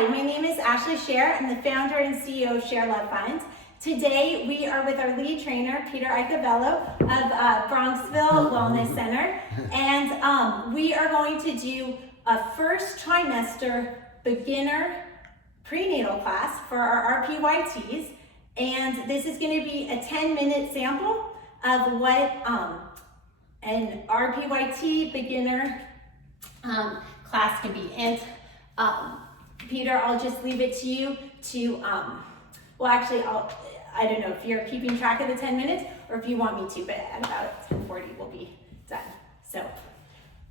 Hi, my name is Ashley Scher. I'm the founder and CEO of ShareLove.Fund. Today we are with our lead trainer, Peter Icabello of Bronxville Wellness Center. And we are going to do a first trimester beginner prenatal class for our RPYTs. And this is going to be a 10-minute sample of what an RPYT beginner class can be. And Peter, I'll just leave it to you to, well actually, I don't know if you're keeping track of the 10 minutes or if you want me to, but at about 10:40 we'll be done. So,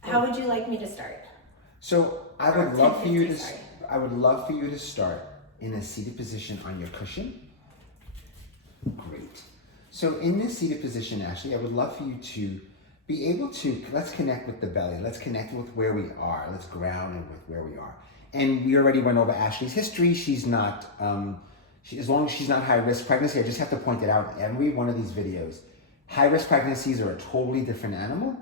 how would you like me to start? So I would love for you to start in a seated position on your cushion. Great. So in this seated position, Ashley, I would love for you to be able to, let's connect with the belly. Let's connect with where we are. Let's ground with where we are. And we already went over Ashley's history. She's not, as long as she's not high-risk pregnancy, I just have to point it out in every one of these videos. High-risk pregnancies are a totally different animal.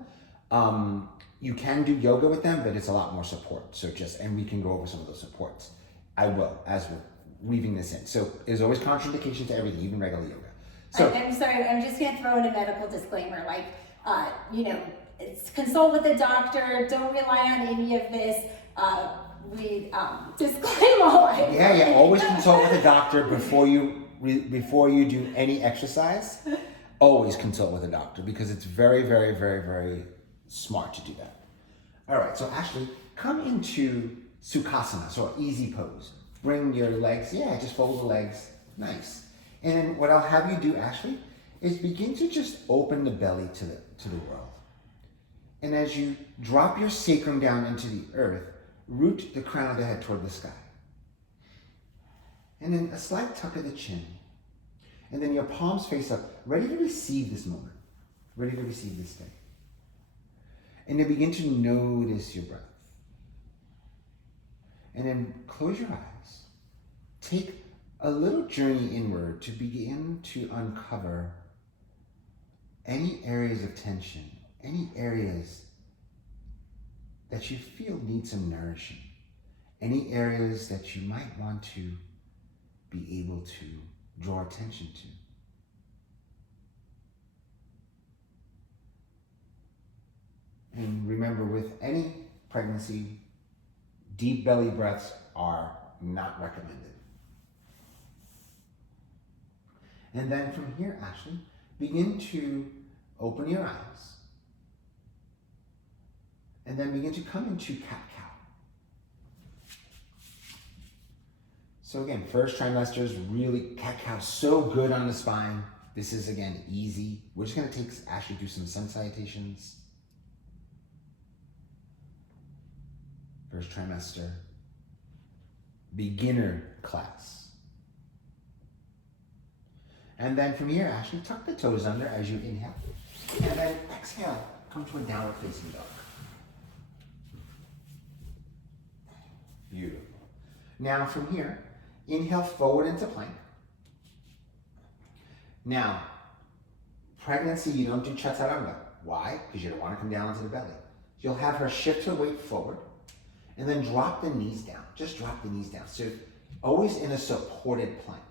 You can do yoga with them, but it's a lot more support. So and we can go over some of those supports. I will, as we're weaving this in. So there's always contraindication to everything, even regular yoga. So I'm sorry, I'm just gonna throw in a medical disclaimer, like, consult with a doctor, don't rely on any of this. We disclaim all. Yeah, always consult with a doctor before you do any exercise. Always consult with a doctor because it's very, very, very, very smart to do that. All right, so Ashley, come into Sukhasana, so easy pose. Bring your legs, just fold the legs, nice. And then what I'll have you do, Ashley, is begin to just open the belly to the world. And as you drop your sacrum down into the earth, root the crown of the head toward the sky. And then a slight tuck of the chin. And then your palms face up, ready to receive this moment, ready to receive this day. And then begin to notice your breath. And then close your eyes. Take a little journey inward to begin to uncover any areas of tension, any areas that you feel need some nourishing, any areas that you might want to be able to draw attention to. And remember, with any pregnancy, deep belly breaths are not recommended. And then from here, Ashley, begin to open your eyes. And then begin to come into cat-cow. So again, first trimester is really cat-cow, so good on the spine. This is, again, easy. We're just going to take Ashley through some sun salutations. First trimester, beginner class. And then from here, Ashley, tuck the toes under as you inhale. And then exhale, come to a downward facing dog. Beautiful. Now from here, inhale forward into plank. Now, pregnancy, you don't do chaturanga. Why? Because you don't want to come down into the belly. You'll have her shift her weight forward and then drop the knees down. Just drop the knees down. So always in a supported plank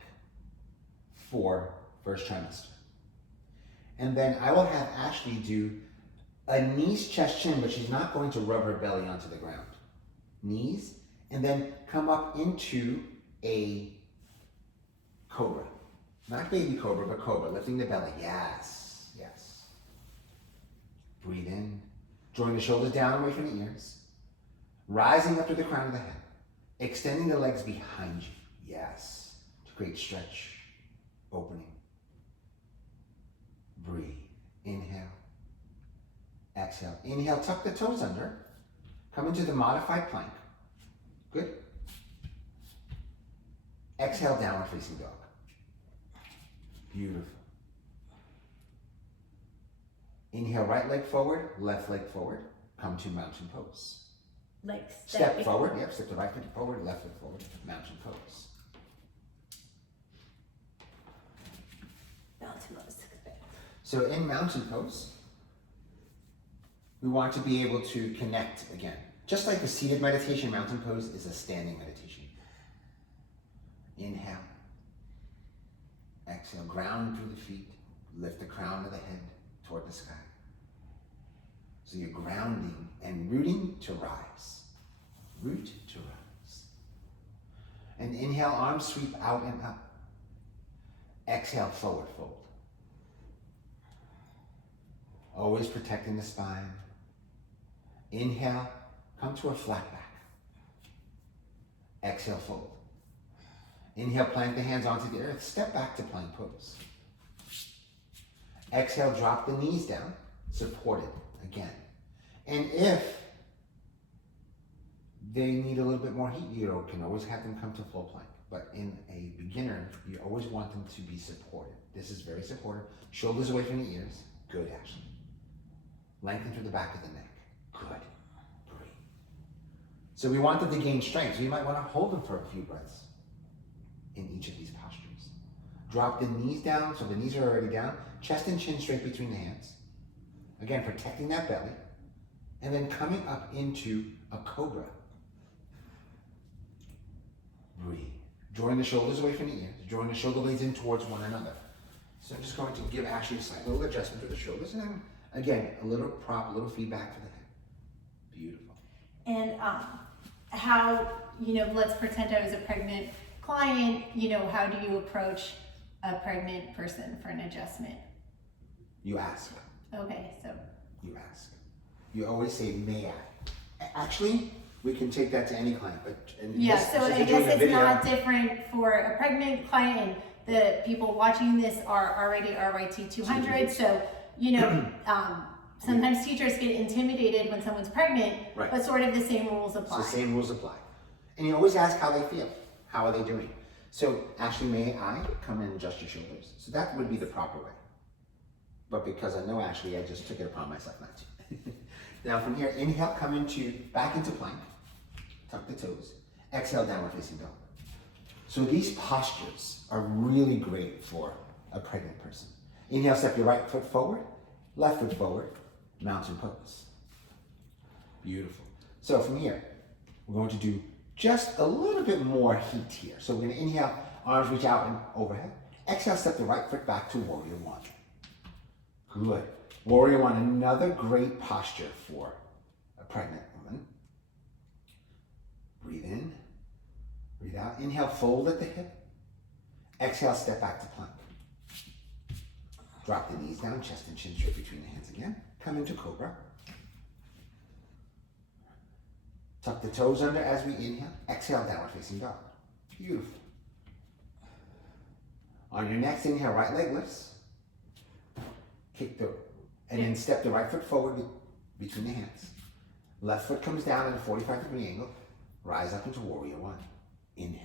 for first trimester. And then I will have Ashley do a knees, chest, chin, but she's not going to rub her belly onto the ground. Knees, and then come up into a cobra. Not baby cobra, but cobra, lifting the belly. Yes, yes. Breathe in, drawing the shoulders down away from the ears. Rising up to the crown of the head. Extending the legs behind you. Yes. To create stretch, opening. Breathe. Inhale. Exhale. Inhale, tuck the toes under. Come into the modified plank. Good. Exhale, downward facing dog. Beautiful. Inhale, right leg forward, left leg forward. Come to mountain pose. Like Step forward, step the right foot forward, left foot forward, mountain pose. Mountain pose. So in mountain pose, we want to be able to connect again. Just like a seated meditation, mountain pose is a standing meditation. Inhale. Exhale, ground through the feet. Lift the crown of the head toward the sky. So you're grounding and rooting to rise. Root to rise. And inhale, arms sweep out and up. Exhale, forward fold. Always protecting the spine. Inhale, come to a flat back. Exhale, fold. Inhale, plant the hands onto the earth. Step back to plank pose. Exhale, drop the knees down, supported again. And if they need a little bit more heat, you can always have them come to full plank. But in a beginner, you always want them to be supported. This is very supportive. Shoulders away from the ears. Good, Ashley. Lengthen through the back of the neck. Good. Breathe. So we want them to gain strength. So you might want to hold them for a few breaths in each of these postures. Drop the knees down, so the knees are already down. Chest and chin straight between the hands. Again, protecting that belly. And then coming up into a cobra. Breathe. Drawing the shoulders away from the ears. Drawing the shoulder blades in towards one another. So I'm just going to give Ashley a slight little adjustment to the shoulders. And then, again, a little prop, a little feedback to the head. Beautiful. And how, let's pretend I was a pregnant client, how do you approach a pregnant person for an adjustment? You ask. Okay, so. You ask. You always say, may I? Actually, we can take that to any client, but so I guess it's not different for a pregnant client, and the people watching this are already RYT 200, so, sometimes teachers get intimidated when someone's pregnant, right. But sort of the same rules apply. So the same rules apply. And you always ask how they feel. How are they doing? So, Ashley, may I come and adjust your shoulders? So that would be the proper way. But because I know Ashley, I just took it upon myself not to. Now from here, inhale, come back into plank. Tuck the toes. Exhale, downward facing dog. So these postures are really great for a pregnant person. Inhale, step your right foot forward, left foot forward, mountain pose. Beautiful. So from here, we're going to do just a little bit more heat here. So we're going to inhale, arms reach out and overhead. Exhale, step the right foot back to warrior one. Good. Warrior one, another great posture for a pregnant woman. Breathe in, breathe out. Inhale, fold at the hip. Exhale, step back to plank. Drop the knees down, chest and chin straight between the hands again. Come into cobra. Tuck the toes under as we inhale. Exhale, downward facing dog. Beautiful. On your next inhale, right leg lifts. And then step the right foot forward between the hands. Left foot comes down at a 45-degree angle. Rise up into warrior one. Inhale.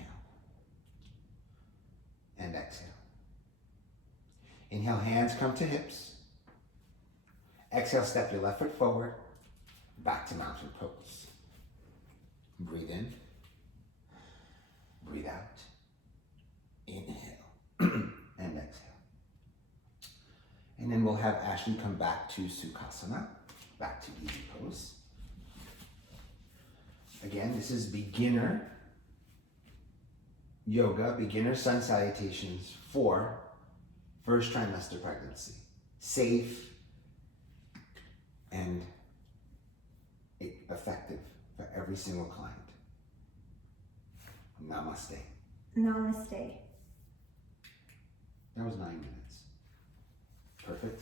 And exhale. Inhale, hands come to hips. Exhale, step your left foot forward. Back to mountain pose. Breathe in. Breathe out. Inhale. And exhale. And then we'll have Ashley come back to Sukhasana, back to easy pose. Again, this is beginner yoga, beginner sun salutations for first trimester pregnancy. Safe and effective for every single client. Namaste. Namaste. That was 9 minutes. Perfect.